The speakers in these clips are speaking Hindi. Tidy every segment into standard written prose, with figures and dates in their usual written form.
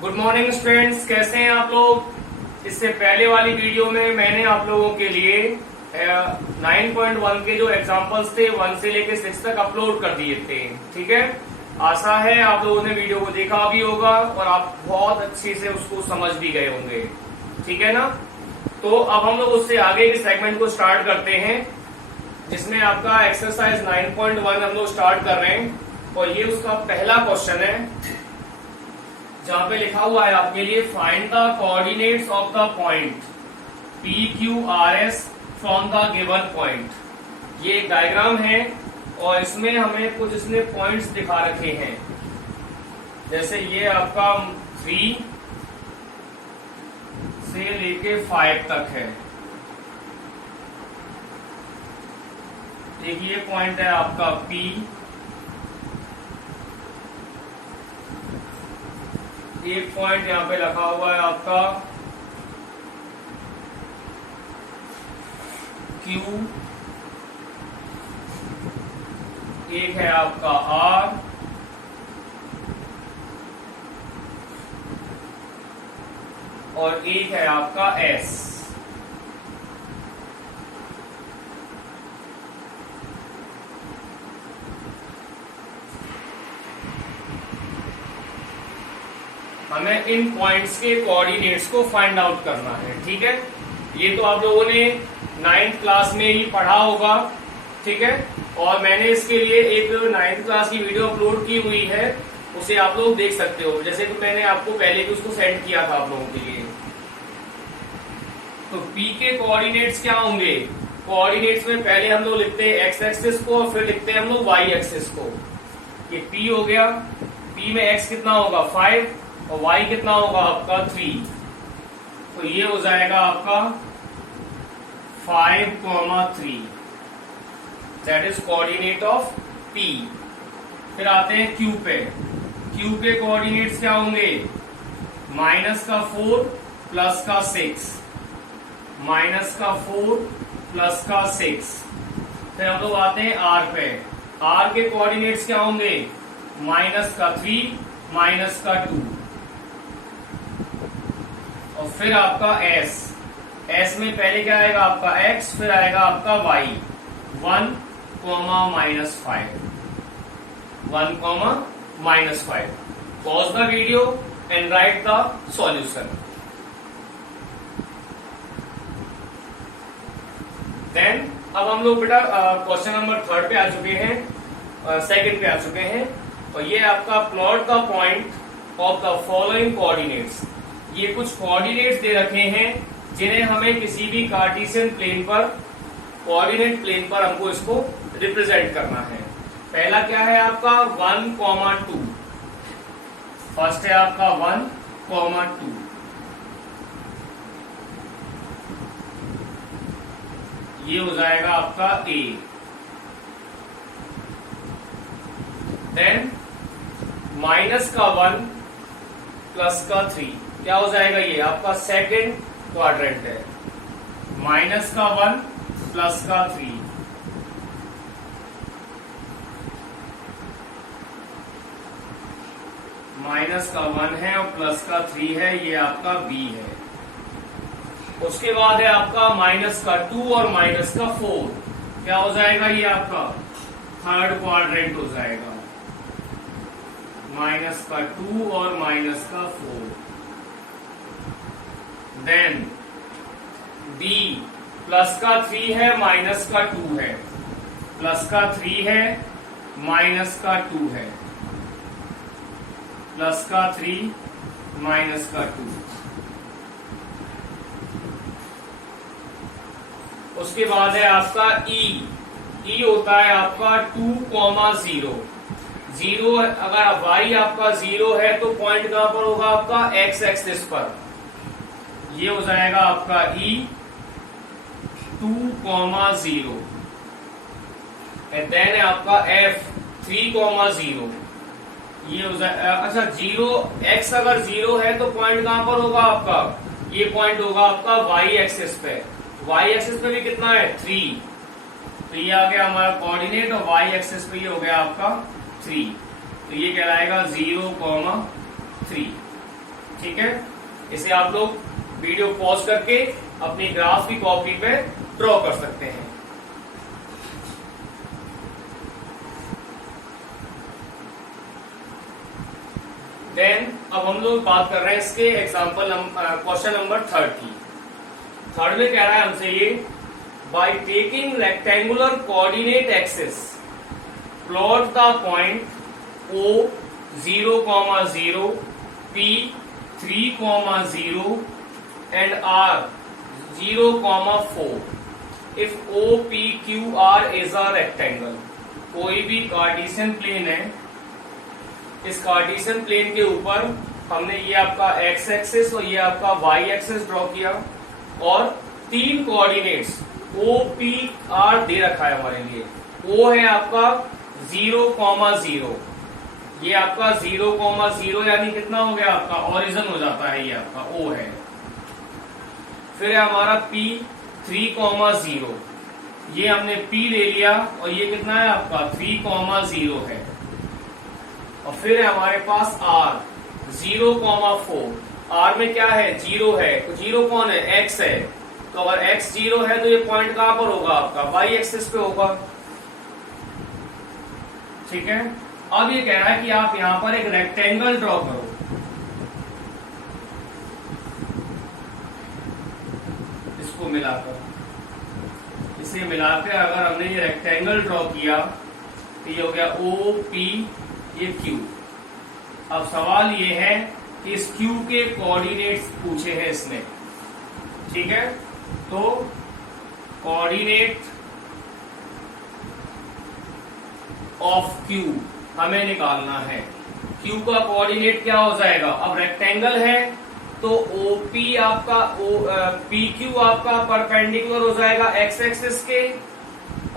गुड मॉर्निंग स्टूडेंट्स, कैसे हैं आप लोग। इससे पहले वाली वीडियो में मैंने आप लोगों के लिए 9.1 के जो एग्जांपल्स थे 1 से लेकर 6 तक अपलोड कर दिए थे। ठीक है, आशा है आप लोगों ने वीडियो को देखा भी होगा और आप बहुत अच्छे से उसको समझ भी गए होंगे। ठीक है ना। तो अब हम लोग उससे आगे के सेगमेंट को स्टार्ट करते हैं, जिसमें आपका एक्सरसाइज 9.1 हम लोग स्टार्ट कर रहे हैं। और ये उसका पहला क्वेश्चन है, जहां पे लिखा हुआ है आपके लिए find the coordinates of the point PQRS from the given point. ये एक डायग्राम है और इसमें हमें कुछ इसने पॉइंट्स दिखा रखे हैं। जैसे ये आपका 3 से लेके 5 तक है। एक ये पॉइंट है आपका P, एक पॉइंट यहां पे रखा हुआ है आपका Q, एक है आपका R और एक है आपका S। हमें इन पॉइंट्स के कोऑर्डिनेट्स को फाइंड आउट करना है। ठीक है, ये तो आप लोगों ने 9th क्लास में ही पढ़ा होगा। ठीक है, और मैंने इसके लिए एक 9th क्लास की वीडियो अपलोड की हुई है, उसे आप लोग देख सकते हो। जैसे कि मैंने आपको पहले भी उसको सेंड किया था आप लोगों के लिए। तो P के कोऑर्डिनेट्स क्या होंगे? कोऑर्डिनेट्स में पहले हम लोग लिखते हैं एक्स एक्सिस को और फिर लिखते हैं हम लोग वाई एक्सिस को। ये P हो गया। P में x कितना होगा 5 और y कितना होगा आपका 3। तो ये हो जाएगा आपका 5,3, that is coordinate of P। फिर आते हैं Q पे। Q के कोऑर्डिनेट्स क्या होंगे? -4 प्लस का 6, -4 प्लस का 6। फिर हम लोग आते हैं R पे। R के कोऑर्डिनेट्स क्या होंगे? -3 -2। और फिर आपका S में पहले क्या आएगा आपका X, फिर आएगा आपका Y। 1, -5, 1, -5। Pause the video and write the solution. Then अब हम लोग बेटा क्वेश्चन नंबर 3 पे आ चुके हैं, सेकंड पे आ चुके हैं। और ये आपका plot the point of the following coordinates. ये कुछ कोऑर्डिनेट्स दे रखे हैं जिन्हें हमें किसी भी कार्टेशियन प्लेन पर, कोऑर्डिनेट प्लेन पर हमको इसको रिप्रेजेंट करना है। पहला क्या है आपका 1, 2। फर्स्ट है आपका 1, 2। ये हो जाएगा आपका A। देन -1 प्लस का 3 क्या हो जाएगा? ये आपका सेकंड क्वाड्रेंट है। -1 प्लस का 3, -1 है और प्लस का 3 है, ये आपका B है। उसके बाद है आपका -2 और -4, क्या हो जाएगा? ये आपका थर्ड क्वाड्रेंट हो जाएगा। -2 और -4। देन B प्लस का 3 है, -2 है, प्लस का 3 है, -2 है, प्लस का 3, -2। उसके बाद है आपका E होता है आपका 2, 0। अगर Y आपका 0 है तो पॉइंट कहां पर होगा? आपका X एक्सिस पर। ये हो जाएगा आपका E 2, 0। देन है आपका F 3, 0। ये हो जाएगा, अच्छा 0, X अगर 0 है तो पॉइंट कहां पर होगा आपका? ये पॉइंट होगा आपका Y एक्सिस पे। Y एक्सिस पे भी कितना है? 3। तो ये आ गया हमारा कोऑर्डिनेट और Y एक्सिस पे ये हो गया आपका 3। तो ये कहलाएगा 0, 3। ठीक है, इसे आप लोग वीडियो पॉज करके अपनी ग्राफ की कॉपी पे ड्रॉ कर सकते हैं। देन अब हम लोग बात कर रहे हैं इसके एग्जांपल क्वेश्चन नंबर 3 की। थर्ड में कह रहा है हमसे ये, by taking rectangular coordinate axis plot the point O 0,0, P 3,0 and R 0,4 if OPQR is a rectangle। कोई भी कार्टेशियन प्लेन है, इस कार्टेशियन प्लेन के ऊपर हमने ये आपका x एक्सिस और ये आपका y एक्सिस ड्रॉ किया और तीन कोऑर्डिनेट्स OPR दे रखा है हमारे लिए। O है आपका 0,0, ये आपका 0,0 यानी कितना हो गया आपका ओरिजिन हो जाता है, ये आपका O है। फिर है हमारा P 3,0, ये हमने P ले लिया और ये कितना है आपका 3,0 है। और फिर है हमारे पास R 0,4, R में क्या है 0 है, तो 0 कौन है X है, तो अगर X 0 है तो ये पॉइंट कहां पर होगा आपका Y एक्सिस पे होगा। ठीक है, अब ये कह रहा है कि आप यहां पर एक रेक्टेंगल ड्रॉ करो। इसको मिलाकर, इसे मिलाकर अगर हमने ये रेक्टेंगल ड्रॉ किया तो ये हो गया OP, ये Q। अब सवाल ये है कि इस Q के कोऑर्डिनेट्स पूछे हैं इसने। ठीक है, तो कोऑर्डिनेट ऑफ Q हमें निकालना है। Q का कोऑर्डिनेट क्या हो जाएगा, अब रेक्टेंगल है तो OP आपका PQ आपका परपेंडिकुलर हो जाएगा x एक्सिस के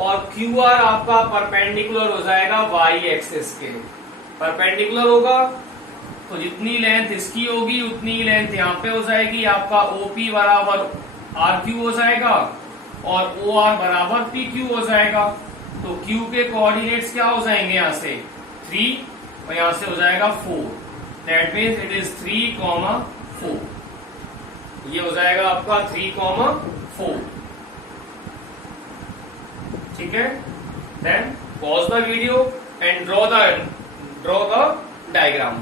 और QR आपका परपेंडिकुलर हो जाएगा y एक्सिस के। परपेंडिकुलर होगा तो जितनी लेंथ इसकी होगी उतनी लेंथ यहाँ पे हो जाएगी, आपका OP बराबर RQ हो जाएगा और OR बराबर PQ हो जाएगा। तो Q के कोऑर्डिनेट्स क्या हो जाएंगे, यहाँ से 3 और यहाँ से हो जाएगा 4, दैट मीन्स इट इज 3,4। ये हो जाएगा आपका 3,4। ठीक है, then pause the video and draw the diagram.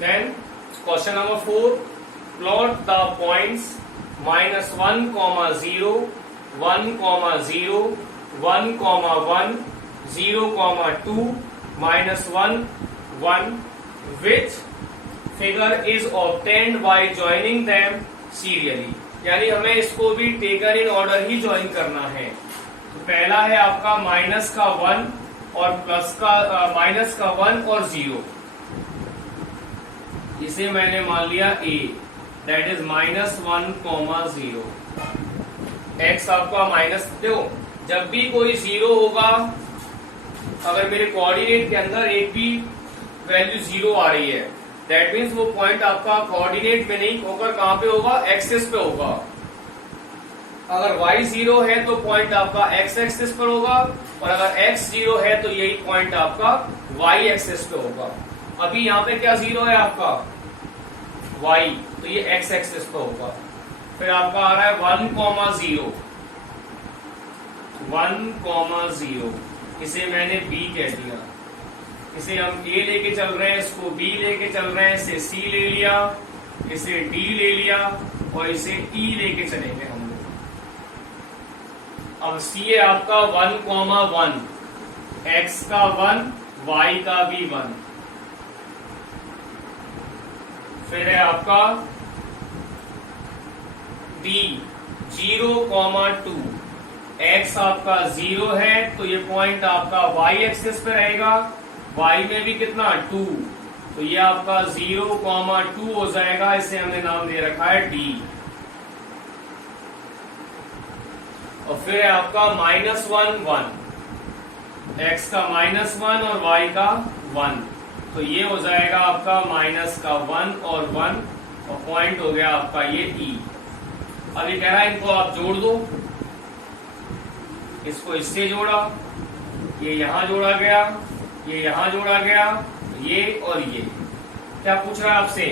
Then question number 4, plot the points -1,0, 1,0, 1,1, 0,2, -1, 1 which figure is obtained by joining them serially। यानी हमें इसको भी taken in order he join करना है। तो पहला है आपका माइनस का 1 और प्लस का माइनस का 1 और 0, इसे मैंने मान लिया A, दैट इज -1,0। x आपका माइनस दो, जब भी कोई 0 होगा, अगर मेरे कोऑर्डिनेट के अंदर एक भी वैल्यू 0 आ रही है, दैट मीन्स वो पॉइंट आपका कोऑर्डिनेट में नहीं होकर कहां पे होगा, एक्सिस पे होगा। अगर y 0 है तो पॉइंट आपका x एक्सिस पर होगा और अगर x 0 है तो यही पॉइंट आपका y एक्सिस पे होगा। अभी यहाँ पे क्या 0 है आपका y, तो ये x एक्सिस पे होगा। फिर आपका आ रहा है 1,0, 1,0, इसे मैंने b कह दिया। इसे हम a लेके चल रहे हैं, इसको b लेके चल रहे हैं, इसे c ले लिया, इसे d ले लिया और इसे e लेके चलेंगे हम लोग। अब c है आपका 1,1, x का 1, y का भी 1। फिर है आपका d 0,2, x आपका 0 है तो ये पॉइंट आपका y एक्सिस पे रहेगा, y में भी कितना 2, तो ये आपका 0,2 हो जाएगा। इसे हमने नाम दे रखा है d। और फिर है आपका -1, 1, x का -1 और y का 1, तो ये हो जाएगा आपका माइनस का 1 और 1 और पॉइंट हो गया आपका ये e। अब ये कह रहा है इनको आप जोड़ दो, इसको इससे जोड़ा, ये यहां जोड़ा गया, ये यहां जोड़ा गया, ये और ये। क्या पूछ रहा है आपसे?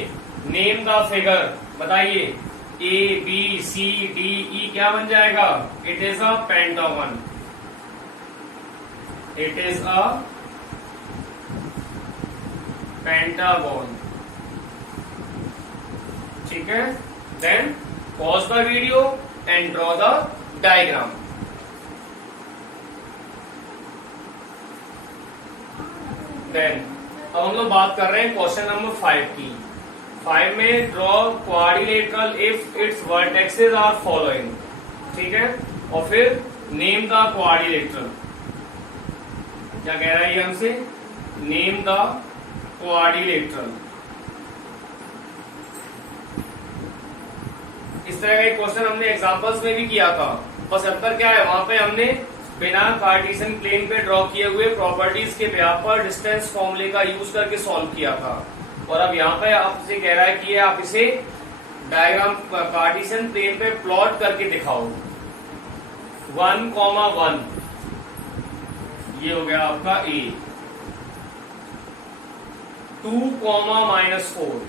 नेम द फिगर, बताइए। A B C D E क्या बन जाएगा? It is a pentagon, it is a pentagon. ठीक है, then pause the video and draw the diagram. Then अब हम लोग बात कर रहे हैं क्वेश्चन नंबर 5 की। 5 में draw quadrilateral if its vertexes are following. ठीक है, और फिर नेम द क्वाड्रिलेटरल। क्या कह रहा है ये हमसे? Name the quadrilateral. इस तरह का एक क्वेश्चन हमने एग्जांपल्स में भी किया था। बस अंतर क्या है, वहां पे हमने बिना कार्टेशियन प्लेन पे ड्रॉ किए हुए प्रॉपर्टीज के बेसिस पर डिस्टेंस फॉर्मूले का यूज करके सॉल्व किया था। और अब यहाँ पे आपसे कह रहा है कि आप इसे डायग्राम कार्टेशियन प्लेन पे प्लॉट करके दिखाओ। 1,1 ये हो गया आपका ए। 2,-4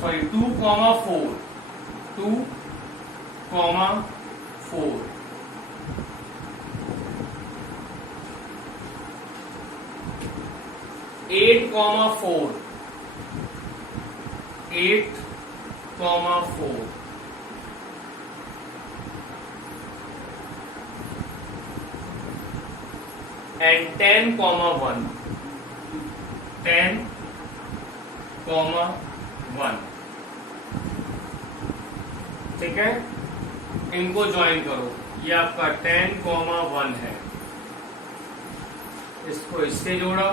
सॉरी 2,4 2,4 8,4 8,4 and 10,1 10,1। ठीक है, इनको ज्वाइन करो। ये आपका 10,1 है। इसको इससे जोड़ा,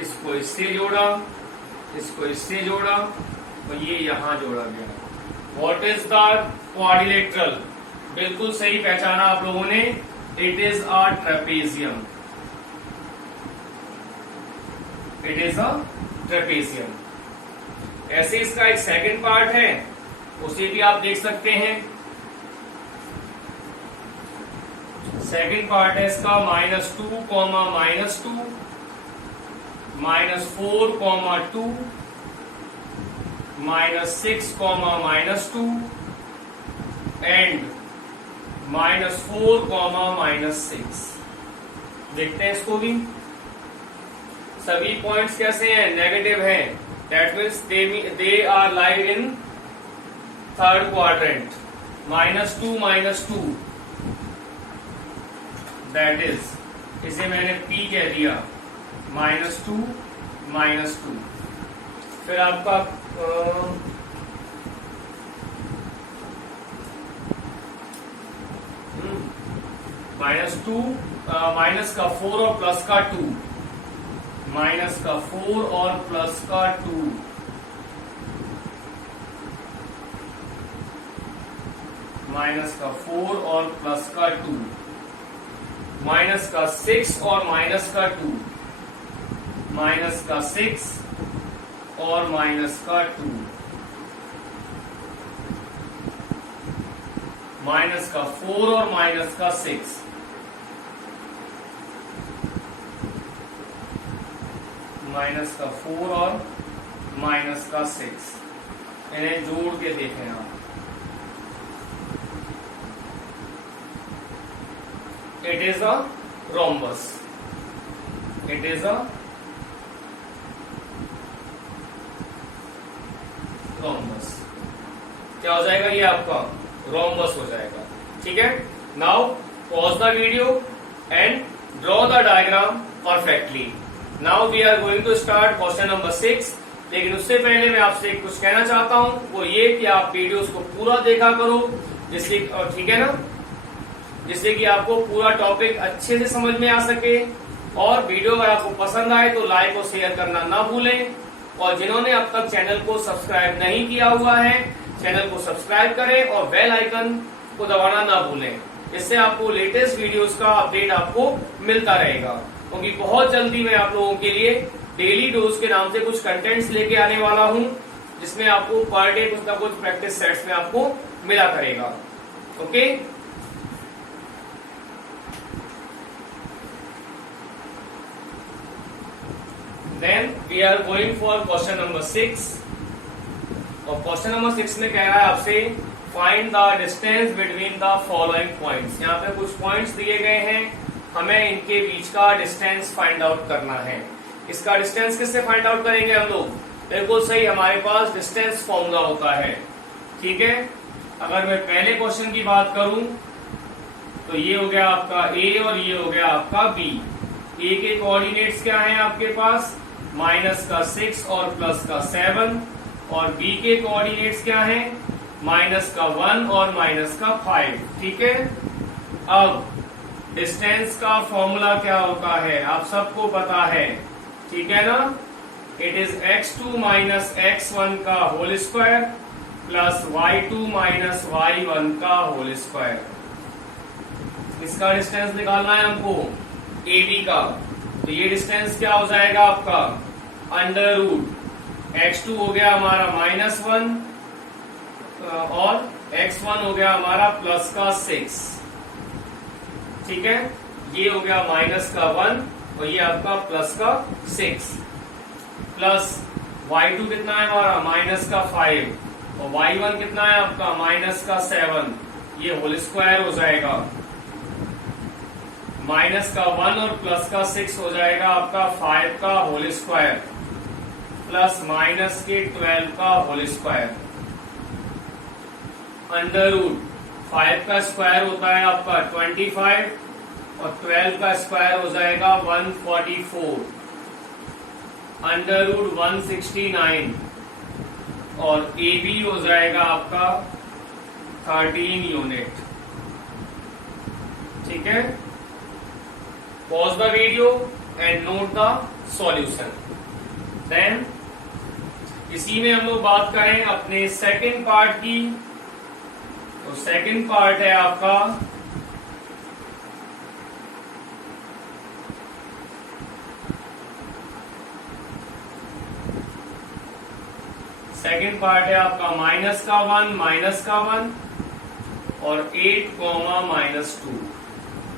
इसको इससे जोड़ा, इसको इससे जोड़ा और ये यहां जोड़ा गया। What is the quadrilateral? बिल्कुल सही पहचाना आप लोगों ने। It is a trapezium, it is a trapezium. ऐसे इसका एक सेकंड पार्ट है, उसे भी आप देख सकते हैं। सेकंड पार्ट है इसका -2, -2 -4,2 -6, एंड -4, -6। देखते हैं इसको भी। सभी पॉइंट्स कैसे हैं? नेगेटिव हैं। That means they are live in third quadrant. -2 -2 that is, इसे मैंने P कह दिया। -2 -2। फिर आपका -2 माइनस का 4 और प्लस का 2, माइनस का 4 और प्लस का 2, माइनस का 4 और प्लस का 2, माइनस का 6 और माइनस का 2, माइनस का 6 और माइनस का 2, माइनस का 4 और माइनस का 6, माइनस का 4 और माइनस का 6। इन्हें जोड़ के देखें आप। It is a rhombus, it is a rhombus. क्या हो जाएगा? ये आपका रोम्बस हो जाएगा। ठीक है, now pause the video and draw the diagram perfectly. Now we are going to start question number 6। लेकिन उससे पहले मैं आपसे कुछ कहना चाहता हूं, वो ये कि आप वीडियोस को पूरा देखा करो, जिससे, ठीक है ना, जिससे कि आपको पूरा टॉपिक अच्छे से समझ में आ सके। और वीडियो अगर आपको पसंद आए तो लाइक और शेयर करना ना भूलें। और जिन्होंने अब तक चैनल को सब्सक्राइब नहीं किया हुआ है, चैनल को सब्सक्राइब करें और बेल आइकन को दबाना ना भूलें। इससे आपको लेटेस्ट वीडियोस का अपडेट आपको मिलता रहेगा। क्योंकि बहुत जल्दी मैं आप लोगों के लिए डेली डोज के नाम से कुछ कंटेंट्स लेके आने वाला हूं, जिसमें आपको पर डे कुछ ना कुछ प्रैक्टिस सेट्स में आपको मिला करेगा। Okay, then we are going for question number 6, और क्वेश्चन नंबर 6 में कह रहा है आपसे find the distance between the following points. यहाँ पे कुछ पॉइंट्स दिए गए हैं, हमें इनके बीच का डिस्टेंस फाइंड आउट करना है। इसका डिस्टेंस किससे फाइंड आउट करेंगे हम लोग? बिल्कुल सही, हमारे पास डिस्टेंस फॉर्मूला होता है। ठीक है, अगर मैं पहले क्वेश्चन की बात करूं तो ये हो गया आपका ए और ये हो गया आपका बी। ए के कोऑर्डिनेट्स क्या हैं आपके पास? -6 और +7, और बी के कोऑर्डिनेट्स क्या हैं? -1 और -5। ठीक है, अब डिस्टेंस का फॉर्मूला क्या होता है आप सबको पता है, ठीक है ना? इट इज x2 - x1 का whole square plus y2 - y1 का होल स्क्वायर। इसका डिस्टेंस निकालना है हमको AB का, तो ये डिस्टेंस क्या हो जाएगा आपका? √ x2 हो गया हमारा -1 और x1 हो गया हमारा +6। ठीक है, ये हो गया -1 और ये आपका +6, प्लस y2 कितना है हमारा? -5, और y1 कितना है आपका? -7। ये होल स्क्वायर हो जाएगा, -1 और +6 हो जाएगा आपका 5 का होल स्क्वायर प्लस -12 का होल स्क्वायर। √ 5 का स्क्वायर होता है आपका 25 और 12 का स्क्वायर हो जाएगा 144, √ 169, और AB हो जाएगा आपका 13 यूनिट। ठीक है, pause the video and note the solution. Then इसी में हम लोग बात करें अपने सेकंड पार्ट की, तो सेकंड पार्ट है आपका -1 और 8, -2।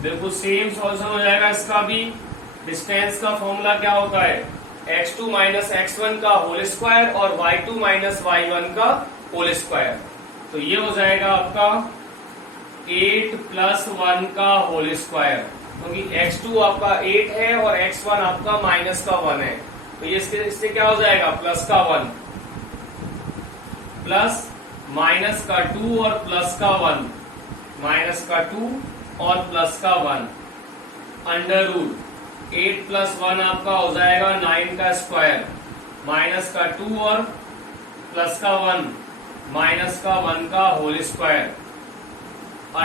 बिल्कुल सेम सॉल्यूशन हो जाएगा इसका भी। डिस्टेंस का फॉर्मूला क्या होता है? x2 - x1 का होल स्क्वायर और y2 - y1 का होल स्क्वायर। तो ये हो जाएगा आपका 8 + 1 का होल स्क्वायर, क्योंकि x2 आपका 8 है और x1 आपका -1 है, तो ये इससे क्या हो जाएगा? +1 प्लस -2 और +1, -2 और +1, √ 8 + 1 आपका हो जाएगा 9 का स्क्वायर, -2 और +1, -1 का होल स्क्वायर, √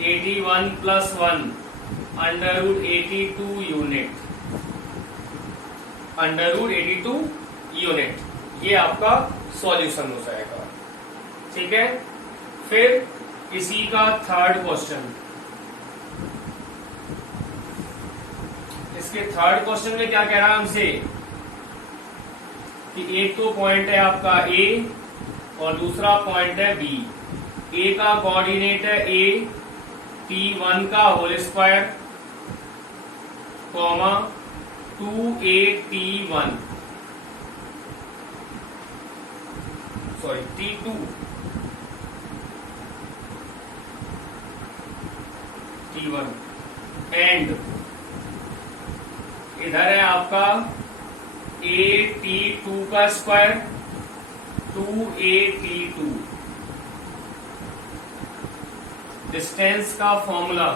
81 + 1, √ 82 यूनिट, √ 82 यूनिट। ये आपका सॉल्यूशन हो जाएगा। ठीक है, फिर इसी का थर्ड क्वेश्चन, इसके थर्ड क्वेश्चन में क्या कह रहा है हमसे कि एक तो पॉइंट है आपका A और दूसरा पॉइंट है B। A का कोऑर्डिनेट है A, T1 का whole square, 2AT1, sorry T2, T1, and इधर है आपका AT2 का स्क्वायर, 2AT2। डिस्टेंस का फॉर्मूला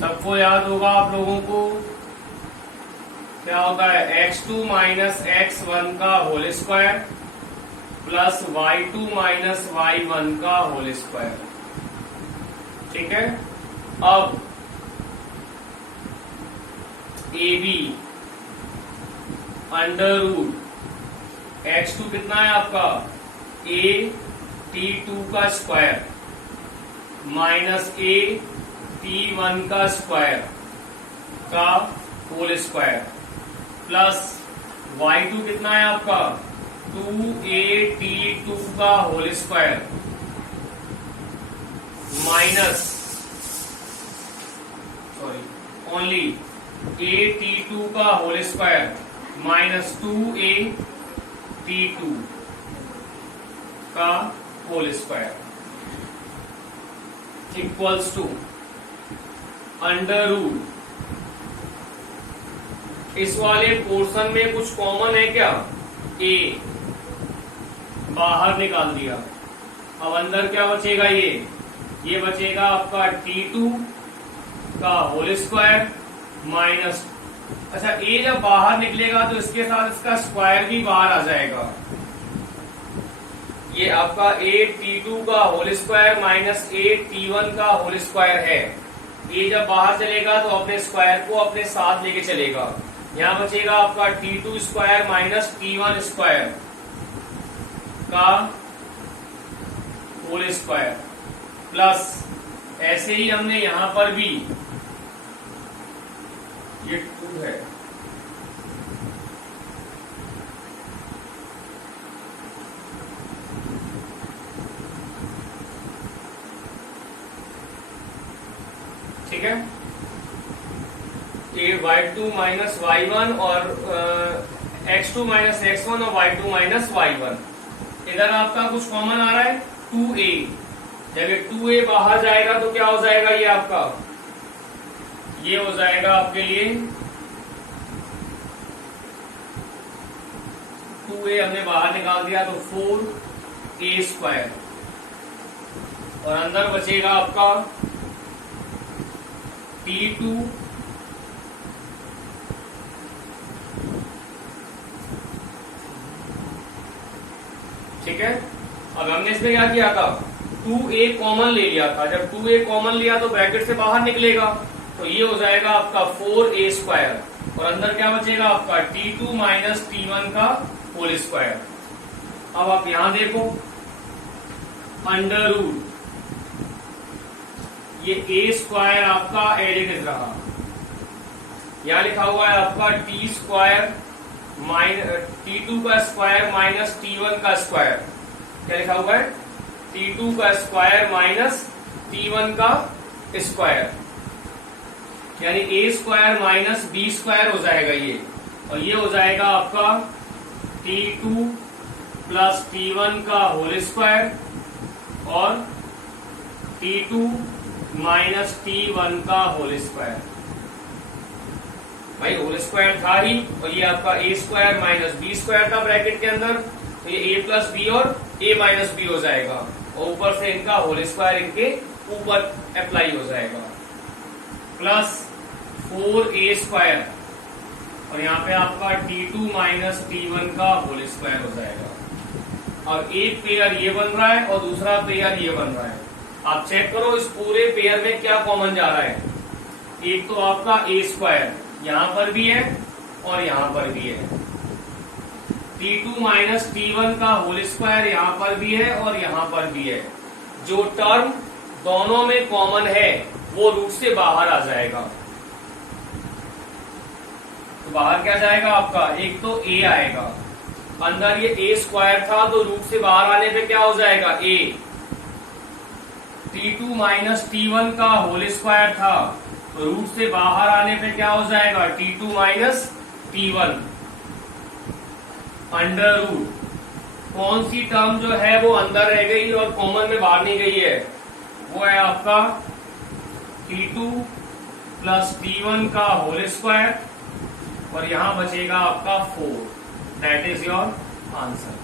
सबको याद होगा आप लोगों को, क्या होता है? x2 - x1 का whole square plus y2 - y1 का होल स्क्वायर। ठीक है, अब AB √ x2 कितना है आपका? AT2 का स्क्वायर माइनस AT1 का स्क्वायर का होल स्क्वायर प्लस y2 कितना है आपका? 2AT2 का whole square minus only a_t2 का होल स्क्वायर माइनस 2a_t2 का whole square equals to under root, इस वाले पोर्शन में कुछ कॉमन है क्या, a बाहर निकाल दिया। अब अंदर क्या बचेगा, ये बचेगा आपका t2 का होल स्क्वायर माइनस, अच्छा a जब बाहर निकलेगा तो इसके साथ इसका स्क्वायर भी बाहर आ जाएगा। ये आपका a_t2 का होल स्क्वायर माइनस a_t1 का होल स्क्वायर है। ये जब बाहर चलेगा तो अपने स्क्वायर को अपने साथ लेके चलेगा। यहां बचेगा आपका t2 square minus t1 square का होल स्क्वायर प्लस, ऐसे ही हमने यहां पर भी, ये 2 है, ठीक है, ये y2 माइनस y1 और x2 माइनस x1 और y2 माइनस y1। इधर आपका कुछ कॉमन आ रहा है 2a, जब 2a बाहर जाएगा तो क्या हो जाएगा, ये आपका ये हो जाएगा आपके लिए 2a हमने बाहर निकाल दिया तो 4a स्क्वायर, और अंदर बचेगा आपका t2 ठीक है। अब हमने इसमें क्या किया था, 2a कॉमन ले लिया था। जब 2a कॉमन लिया तो ब्रैकेट से बाहर निकलेगा, तो ये हो जाएगा आपका 4a स्क्वायर, और अंदर क्या बचेगा आपका t2 माइनस t1 का होल स्क्वायर। अब आप यहां देखो, अंडर रूट, ये a स्क्वायर आपका एडिटिव रहा, यहां लिखा हुआ है आपका t स्क्वायर माइनस t2 का स्क्वायर माइनस t1 का स्क्वायर। क्या लिखा हुआ है, t2 का स्क्वायर माइनस t1 का स्क्वायर, यानी a square minus b square हो जाएगा ये, और ये हो जाएगा आपका t2 प्लस t1 का होल स्क्वायर और t2 माइनस t1 का होल स्क्वायर। भाई होल स्क्वायर था ही, और ये आपका a square minus b square था ब्रैकेट के अंदर, तो ये a प्लस बी और a माइनस बी हो जाएगा, और ऊपर से इनका होल स्क्वायर इनके ऊपर अप्लाई हो जाएगा, प्लस 4a स्क्वायर, और यहाँ पे आपका t2 माइनस t1 का होल स्क्वायर हो जाएगा। अब एक पेयर ये बन रहा है और दूसरा पेयर ये बन रहा है। आप चेक करो इस पूरे पेयर में क्या कॉमन जा रहा है। एक तो आपका a स्क्वायर यहां पर भी है और यहां पर भी है, t2 माइनस t1 का होल स्क्वायर यहां पर भी है और यहां पर भी है। जो टर्म दोनों में कॉमन है वो रूट से बाहर आ जाएगा। तो बाहर क्या जाएगा आपका, एक तो a आएगा, अंदर ये a स्क्वायर था तो रूट से बाहर आने पे क्या हो जाएगा, a। t2 माइनस t1 का होल स्क्वायर था तो रूट से बाहर आने पे क्या हो जाएगा, t2 minus t1 under root. कौन सी टर्म जो है वो अंदर रह गई और कॉमन में बाहर नहीं गई है, वो है आपका t2 प्लस t1 का होल स्क्वायर, और यहां बचेगा आपका 4। That is your answer,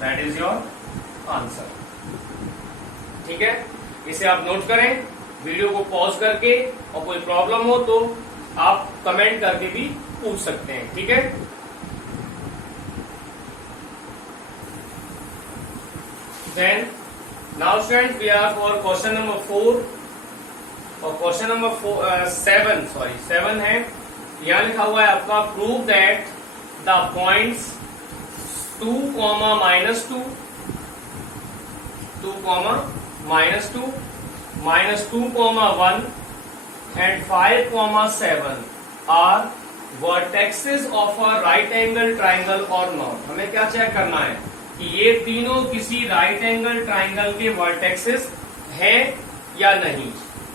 that is your answer. ठीक है, इसे आप नोट करें, वीडियो को पॉज करके, और कोई प्रॉब्लम हो तो आप कमेंट करके भी पूछ सकते हैं। ठीक है, then now student we are for question number 4, और क्वेश्चन नंबर 7 है। यहां लिखा हुआ है आपका prove that the points 2, -2, 2, -2, -2, 1 and 5, 7 are vertices of a right angle triangle or not। हमें क्या चेक करना है कि ये तीनों किसी राइट एंगल ट्राइंगल के वर्टेक्सेस हैं या नहीं।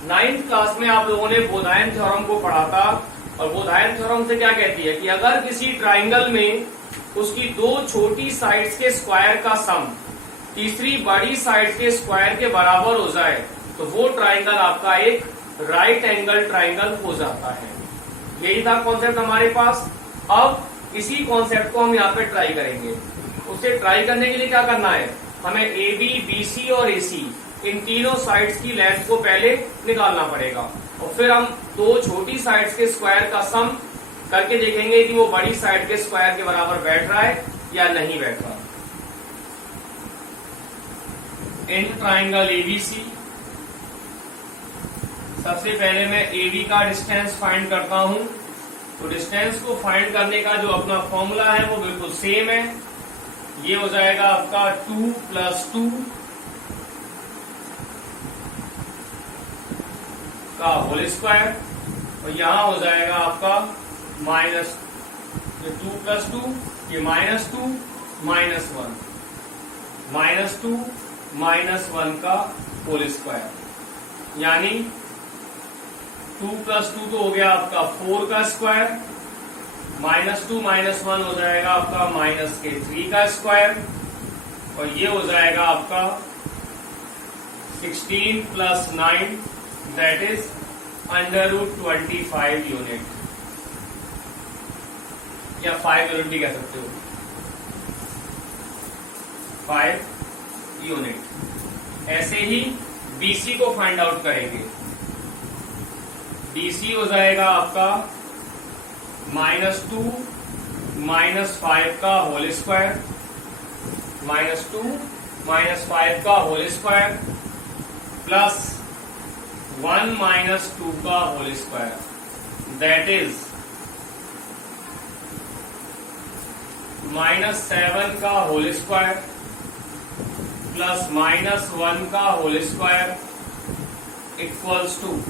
9th क्लास में आप लोगों ने बोधायन थ्योरम को पढ़ा था, और बोधायन थ्योरम से क्या कहती है कि अगर किसी ट्राइंगल में उसकी दो छोटी साइड्स के स्क्वायर का सम तीसरी बड़ी साइड के स्क्वायर के बराबर हो जाए तो वो ट्राइंगल आपका एक राइट एंगल ट्राइंगल हो जाता है। यही था कॉन्सेप्ट हमारे पास। अब इसी कॉन्सेप्ट को हम यहाँ पे ट्राई करेंगे। उसे ट्राई करने के लिए क्या करना है, हमें ए बी, बी सी और ए सी इन तीनों साइड्स की लेंथ को पहले निकालना पड़ेगा, और फिर हम दो छोटी साइड्स के स्क्वायर का सम करके देखेंगे कि वो बड़ी साइड के स्क्वायर के बराबर बैठ रहा है या नहीं बैठ रहा। इन ट्राइंगल एबीसी, सबसे पहले मैं AB का डिस्टेंस फाइंड करता हूं। तो डिस्टेंस को फाइंड करने का जो अपना फॉर्मूला है वो बिल्कुल सेम है। ये हो जाएगा आपका 2 + 2 का होल स्क्वायर, और यहां हो जाएगा आपका माइनस 2 + 2, ये -2 -1 -2 -1 का होल स्क्वायर, यानी 2 + 2 तो हो गया आपका 4 का स्क्वायर, -2 -1 हो जाएगा आपका -3 का स्क्वायर, और ये हो जाएगा आपका 16 + 9 दैट इज √25 यूनिट, या 5 यूनिट भी कह सकते हो, 5 यूनिट। ऐसे ही BC को फाइंड आउट करेंगे। BC हो जाएगा आपका -2 -5 का होल स्क्वायर, -2 -5 का होल स्क्वायर प्लस 1 -2 का होल स्क्वायर, दैट इज -7 का होल स्क्वायर प्लस -1 का whole square equals to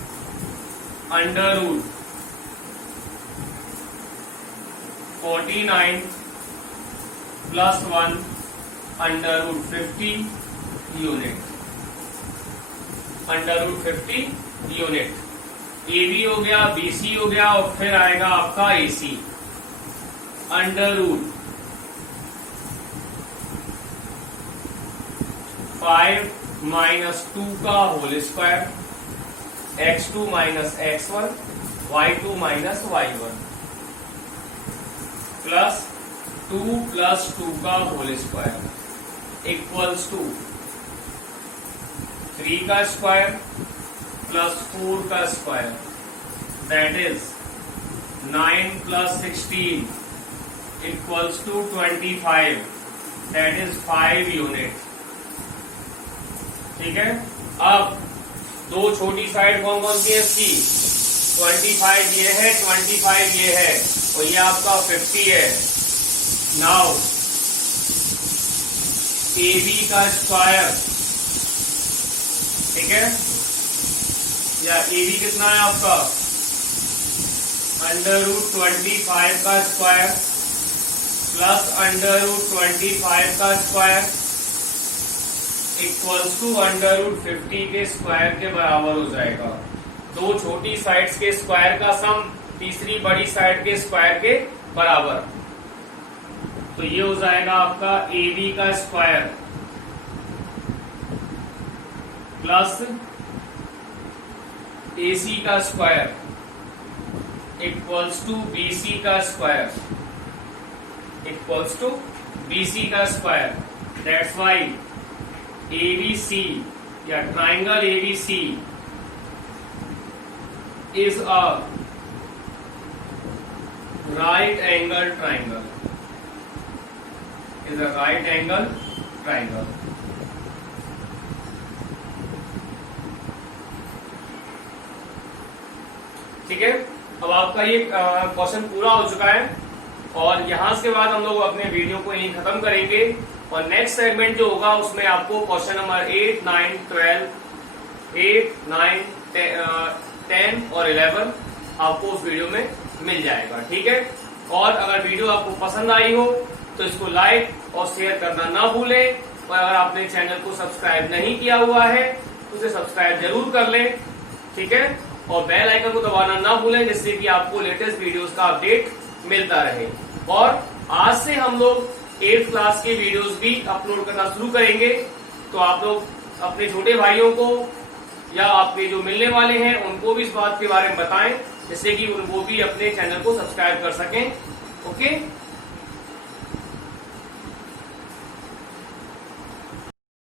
√49 + 1 √50 unit, √50 unit. AB हो गया, BC हो गया, और फिर आएगा आपका AC, √5 -2 का whole square, x2 - x1 y2 - y1 plus 2 + 2 का होल स्क्वायर इक्वल्स टू 3 का स्क्वायर प्लस 4 का square, that is 9 + 16 equals to 25, that is 5 unit. ठीक है। अब दो छोटी साइड कौन कौन सी है इसकी, 25 ये है, 25 ये है, और ये आपका 50 है। नाउ AB का स्क्वायर, ठीक है, या AB कितना है आपका √25 का स्क्वायर प्लस √25 का स्क्वायर इक्वल्स टू √50 के स्क्वायर के बराबर हो जाएगा। दो छोटी साइड्स के स्क्वायर का सम तीसरी बड़ी साइड के स्क्वायर के बराबर, तो ये हो जाएगा आपका AB का स्क्वायर प्लस AC का स्क्वायर इक्वल्स टू BC का स्क्वायर, इक्वल्स टू BC का स्क्वायर। दैट्स वाई ABC या triangle ABC is a right angle triangle, is a right angle triangle। ठीक है। अब आपका ये क्वेश्चन पूरा हो चुका है, और यहां से बाद हम लोग अपने वीडियो को यहीं खत्म करेंगे, और नेक्स्ट सेगमेंट जो होगा उसमें आपको क्वेश्चन नंबर 8, 9, 12, 8, 9, 10 और 11 आपको उस वीडियो में मिल जाएगा। ठीक है। और अगर वीडियो आपको पसंद आई हो तो इसको लाइक और शेयर करना ना भूलें, और अगर आपने चैनल को सब्सक्राइब नहीं किया हुआ है तो उसे सब्सक्राइब जरूर कर लें। ठीक है, और बेल आइकन को दबाना ना भूलें, जिससे कि आपको लेटेस्ट वीडियोस का अपडेट मिलता रहे। और आज से हम लोग 8th क्लास के वीडियोस भी अपलोड करना शुरू करेंगे, तो आप लोग अपने छोटे भाइयों को या आपके जो मिलने वाले हैं उनको भी इस बात के बारे में बताएं, जिससे कि वो भी अपने चैनल को सब्सक्राइब कर सकें। ओके।